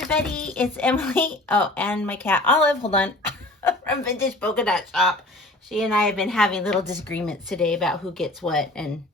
everybody, it's Emily. Oh, and my cat Olive, hold on, from Vintage Polka Dot Shop. She and I have been having little disagreements today about who gets what, and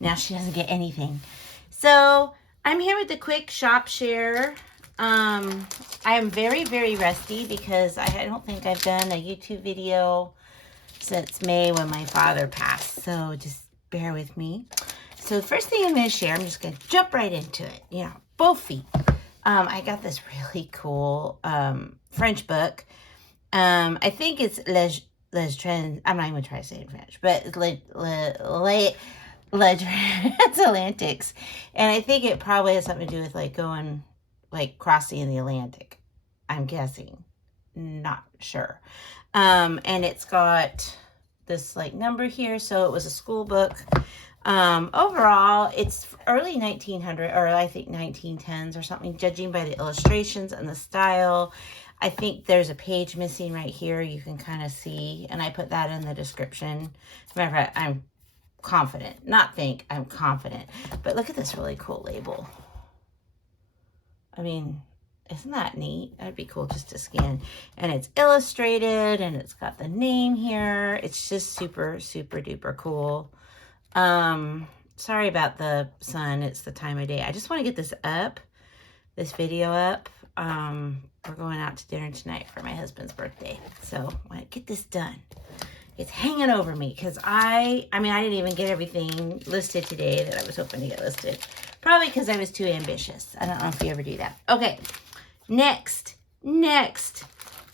now she doesn't get anything. So I'm here with the quick shop share. I am very, very rusty because I don't think I've done a YouTube video since May when my father passed. So just bear with me. So the first thing I'm going to share, I'm just going to jump right into it. You know, both feet. I got this really cool French book. I think it's Les Trans. I'm not even trying to say it in French, but it's Le Transatlantics, and I think it probably has something to do with like going, like crossing the Atlantic. I'm guessing, not sure. And it's got this like number here, so it was a school book. Overall, it's early 1900, or I think 1910s or something, judging by the illustrations and the style. I think there's a page missing right here. You can kind of see, and I put that in the description. Matter of fact, I'm confident, I'm confident. But look at this really cool label. I mean, isn't that neat? That'd be cool just to scan. And it's illustrated, and it's got the name here. It's just super, super duper cool. Sorry about the sun. It's the time of day. I just want to get this video up. We're going out to dinner tonight for my husband's birthday. So I want to get this done. It's hanging over me because I didn't even get everything listed today that I was hoping to get listed. Probably because I was too ambitious. I don't know if you ever do that. Okay. Next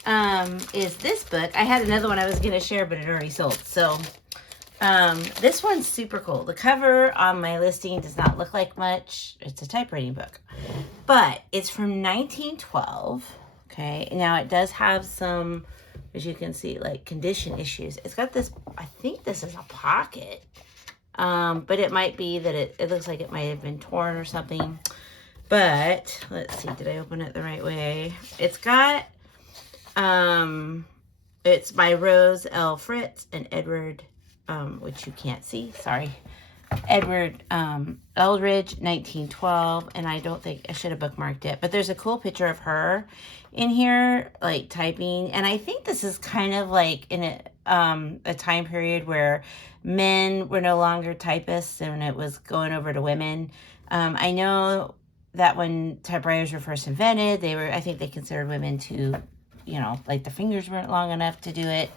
is this book. I had another one I was going to share, but it already sold. So this one's super cool. The cover on my listing does not look like much. It's a typewriting book, but it's from 1912. Okay. Now it does have some, as you can see, like condition issues. It's got this, I think this is a pocket. But it might be that it looks like it might have been torn or something. But let's see, did I open it the right way? It's got, it's by Rose L. Fritz and Edward, which you can't see, sorry. Edward Eldridge, 1912, and I don't think, I should have bookmarked it, but there's a cool picture of her in here, like typing, and I think this is kind of like in a time period where men were no longer typists and it was going over to women. I know that when typewriters were first invented, I think they considered women to, you know, like the fingers weren't long enough to do it.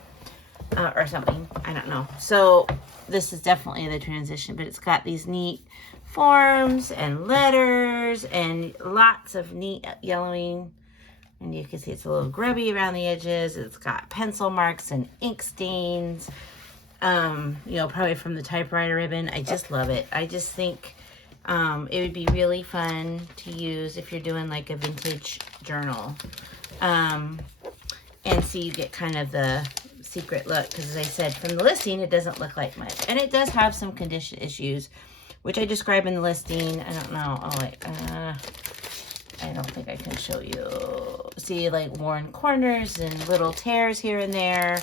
Or something, I don't know. So this is definitely the transition, but it's got these neat forms and letters and lots of neat yellowing, and you can see it's a little grubby around the edges. It's got pencil marks and ink stains, you know, probably from the typewriter ribbon. I just love it. I just think it would be really fun to use if you're doing like a vintage journal, and so you get kind of the secret look, because as I said, from the listing, it doesn't look like much, and it does have some condition issues, which I describe in the listing. I don't know. Oh, wait, I don't think I can show you. See, like worn corners and little tears here and there.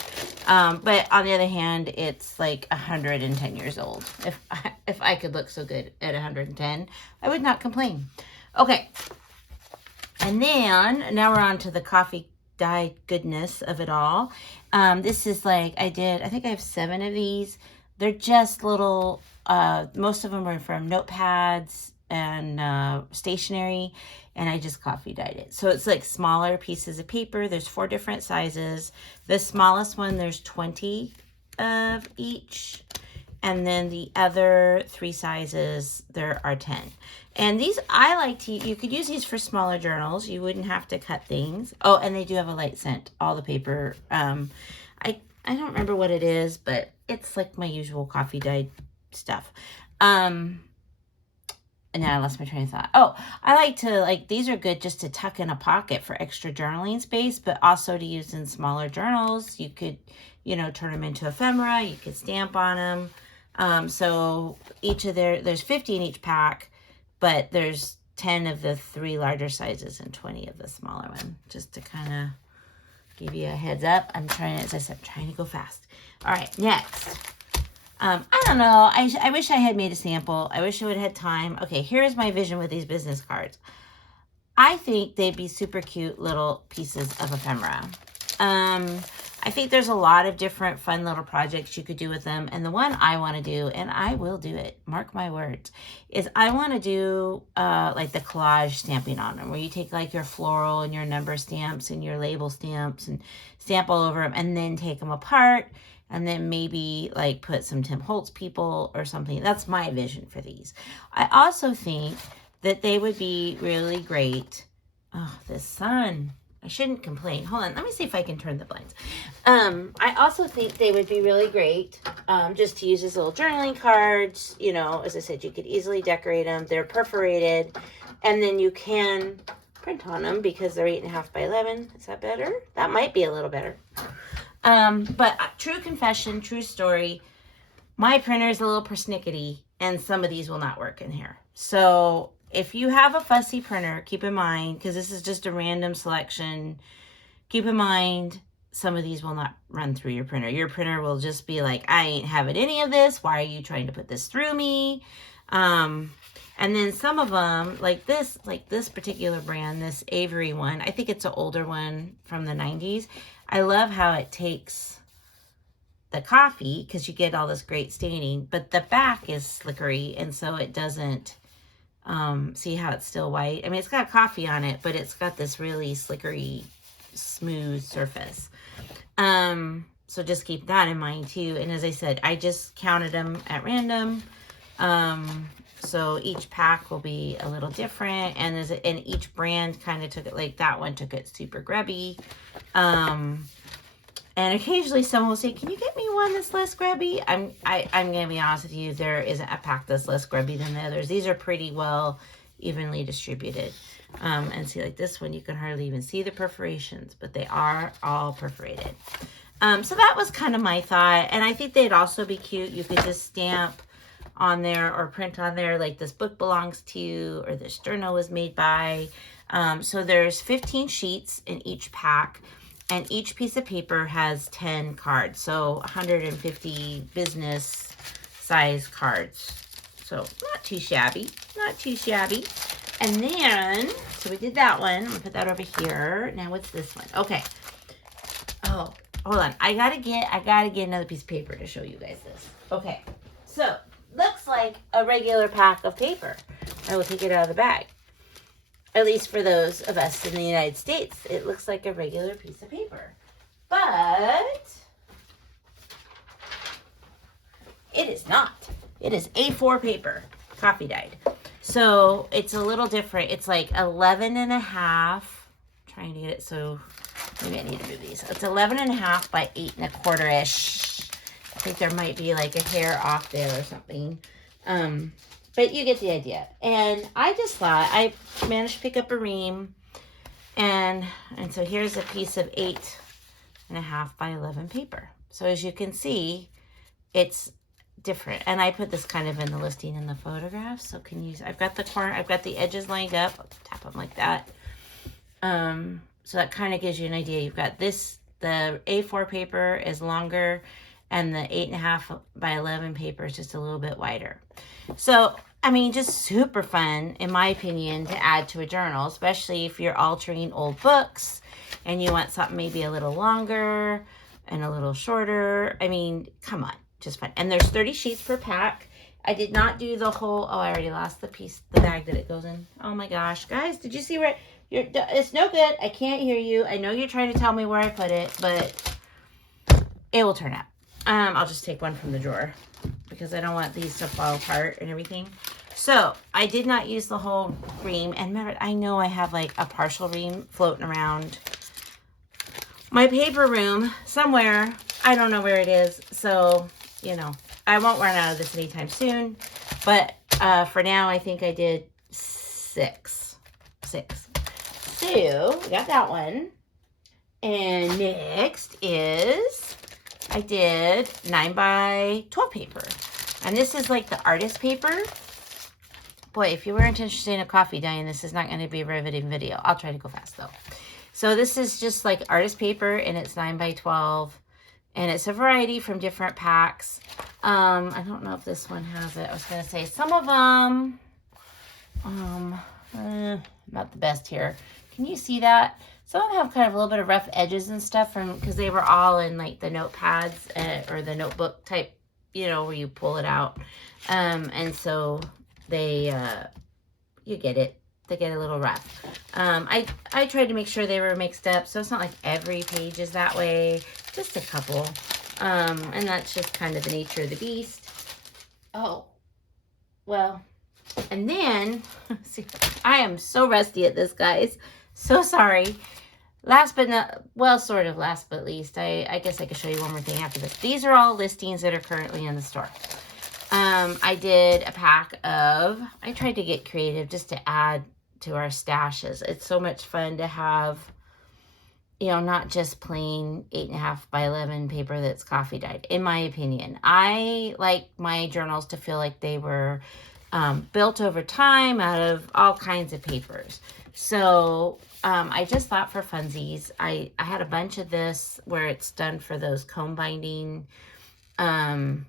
But on the other hand, it's like 110 years old. If I could look so good at 110, I would not complain. Okay, and then now we're on to the coffee dyed goodness of it all. This is like, I think I have 7 of these. They're just little, most of them are from notepads and stationery, and I just coffee dyed it. So it's like smaller pieces of paper. There's 4 different sizes. The smallest one, there's 20 of each. And then the other 3 sizes, there are 10. And these, I like to, you could use these for smaller journals. You wouldn't have to cut things. Oh, and they do have a light scent, all the paper. I don't remember what it is, but it's like my usual coffee dyed stuff. And now I lost my train of thought. Oh, I like to, these are good just to tuck in a pocket for extra journaling space, but also to use in smaller journals. You could, you know, turn them into ephemera. You could stamp on them. So each of there's 50 in each pack, but there's 10 of the 3 larger sizes and 20 of the smaller one, just to kind of give you a heads up. I'm trying to go fast. All right, next. I don't know. I wish I had made a sample. I wish I would have had time. Okay, here's my vision with these business cards. I think they'd be super cute little pieces of ephemera. I think there's a lot of different fun little projects you could do with them. And the one I want to do, and I will do it, mark my words, is I want to do like the collage stamping on them, where you take like your floral and your number stamps and your label stamps and stamp all over them and then take them apart and then maybe like put some Tim Holtz people or something. That's my vision for these. I also think that they would be really great. Oh, the sun. I shouldn't complain. Hold on. Let me see if I can turn the blinds. I also think they would be really great just to use as little journaling cards. You know, as I said, you could easily decorate them. They're perforated. And then you can print on them because they're 8.5 by 11. Is that better? That might be a little better. But true confession, true story. My printer is a little persnickety, and some of these will not work in here. So if you have a fussy printer, keep in mind, because this is just a random selection, keep in mind some of these will not run through your printer. Your printer will just be like, I ain't having any of this. Why are you trying to put this through me? And then some of them, like this particular brand, this Avery one, I think it's an older one from the 90s. I love how it takes the coffee, because you get all this great staining, but the back is slickery, and so it doesn't, see how it's still white? I mean, it's got coffee on it, but it's got this really slickery, smooth surface. So just keep that in mind too. And as I said, I just counted them at random. So each pack will be a little different, and each brand kind of took it, like that one took it super grubby. And occasionally someone will say, can you get me one that's less grubby? I'm going to be honest with you, there isn't a pack that's less grubby than the others. These are pretty well evenly distributed. And see, like this one, you can hardly even see the perforations, but they are all perforated. So that was kind of my thought. And I think they'd also be cute. You could just stamp on there or print on there, like this book belongs to you, or this journal was made by. So there's 15 sheets in each pack. And each piece of paper has 10 cards. So 150 business size cards. So not too shabby. Not too shabby. And then, so we did that one. I'm going to put that over here. Now what's this one? Okay. Oh, hold on. I gotta get another piece of paper to show you guys this. Okay. So, looks like a regular pack of paper. I will take it out of the bag. At least for those of us in the United States, it looks like a regular piece of paper. But it is not. It is A4 paper, coffee dyed. So it's a little different. It's like 11 and a half. I'm trying to get it so maybe I need to move these. It's 11 and a half by 8 1/4-ish. I think there might be like a hair off there or something. But you get the idea. And I just thought, I managed to pick up a ream. And so here's a piece of 8.5 by 11 paper. So as you can see, it's different. And I put this kind of in the listing in the photographs. So I've got the edges lined up. I'll tap them like that. So that kind of gives you an idea. You've got the A4 paper is longer, and the 8.5 by 11 paper is just a little bit wider. So, I mean, just super fun, in my opinion, to add to a journal, especially if you're altering old books and you want something maybe a little longer and a little shorter. I mean, come on, just fun. And there's 30 sheets per pack. I did not do the whole, oh, I already lost the bag that it goes in. Oh my gosh, guys, did you see where, it's no good. I can't hear you. I know you're trying to tell me where I put it, but it will turn out. I'll just take one from the drawer because I don't want these to fall apart and everything. So I did not use the whole ream. And remember, I know I have like a partial ream floating around my paper room somewhere. I don't know where it is. So, you know, I won't run out of this anytime soon. But for now, I think I did 6. So we got that one. And next is, I did 9 by 12 paper. And this is like the artist paper. Boy, if you weren't interested in a coffee dye, this is not going to be a riveting video. I'll try to go fast though. So this is just like artist paper, and it's 9 by 12. And it's a variety from different packs. I don't know if this one has it. I was going to say some of them, not the best here. Can you see that? Some of them have kind of a little bit of rough edges and stuff because they were all in like the notepads or the notebook type, you know, where you pull it out. And so they, you get it. They get a little rough. I tried to make sure they were mixed up, so it's not like every page is that way, just a couple. And that's just kind of the nature of the beast. Oh, well, and then, see, I am so rusty at this, guys. So sorry. Last but not, well, sort of last but least, I guess I could show you one more thing after this. These are all listings that are currently in the store. I did a pack of, I tried to get creative just to add to our stashes. It's so much fun to have, you know, not just plain 8.5 by 11 paper that's coffee dyed, in my opinion. I like my journals to feel like they were built over time out of all kinds of papers. So I just thought for funsies, I had a bunch of this where it's done for those comb binding, and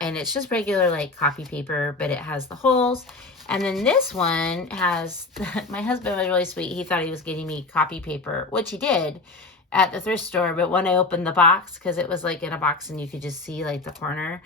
it's just regular like copy paper, but it has the holes. And then this one has, my husband was really sweet. He thought he was getting me copy paper, which he did at the thrift store. But when I opened the box, because it was like in a box and you could just see like the corner,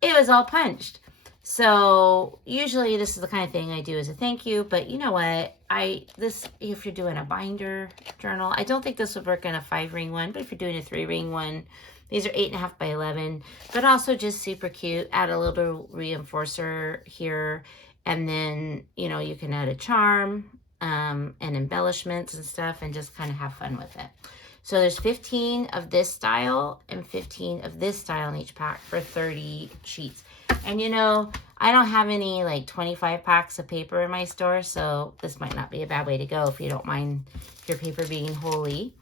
it was all punched. So usually this is the kind of thing I do as a thank you. But you know what? If you're doing a binder journal, I don't think this would work in a 5-ring one. But if you're doing a 3-ring one, these are 8.5 by 11. But also just super cute. Add a little reinforcer here. And then, you know, you can add a charm and embellishments and stuff and just kind of have fun with it. So there's 15 of this style and 15 of this style in each pack for 30 sheets. And, you know, I don't have any like 25 packs of paper in my store, so this might not be a bad way to go if you don't mind your paper being holy.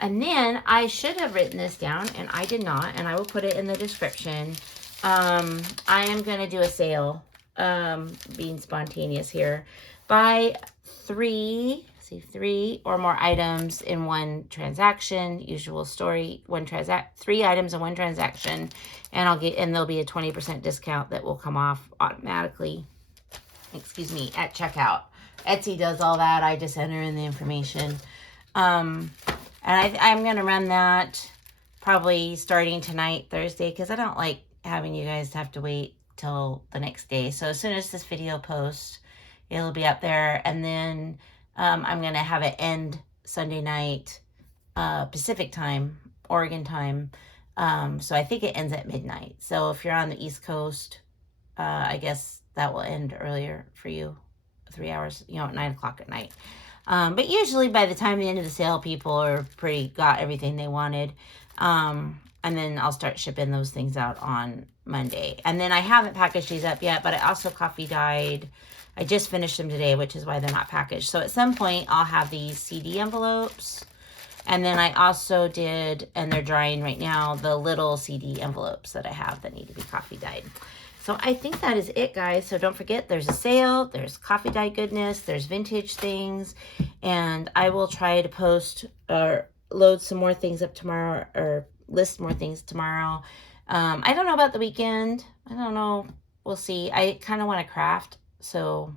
And then I should have written this down, and I did not, and I will put it in the description. I am going to do a sale. Being spontaneous here, buy 3 or more items in one transaction, usual story, 3 items in one transaction, and there'll be a 20% discount that will come off automatically, at checkout. Etsy does all that. I just enter in the information. And I'm going to run that probably starting tonight, Thursday, because I don't like having you guys have to wait till the next day. So as soon as this video posts, it'll be up there. And then I'm going to have it end Sunday night, Pacific time, Oregon time. So I think it ends at midnight. So if you're on the East Coast, I guess that will end earlier for you, 3 hours, you know, at 9 o'clock at night. But usually by the time the end of the sale, people are got everything they wanted. And then I'll start shipping those things out on Monday. And then I haven't packaged these up yet, but I also coffee dyed. I just finished them today, which is why they're not packaged. So at some point I'll have these CD envelopes. And then I also did, and they're drying right now, the little CD envelopes that I have that need to be coffee dyed. So I think that is it, guys. So don't forget, there's a sale, there's coffee dye goodness, there's vintage things, and I will try to post or load some more things up tomorrow, or list more things tomorrow. I don't know about the weekend. I don't know. We'll see. I kind of want to craft, so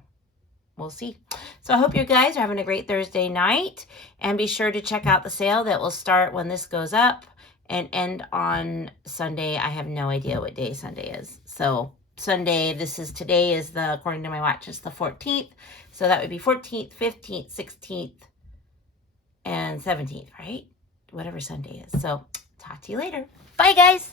we'll see. So I hope you guys are having a great Thursday night, and be sure to check out the sale that will start when this goes up and end on Sunday. I have no idea what day Sunday is. So Sunday, today is according to my watch, it's the 14th. So that would be 14th, 15th, 16th, and 17th, right? Whatever Sunday is. So talk to you later. Bye, guys.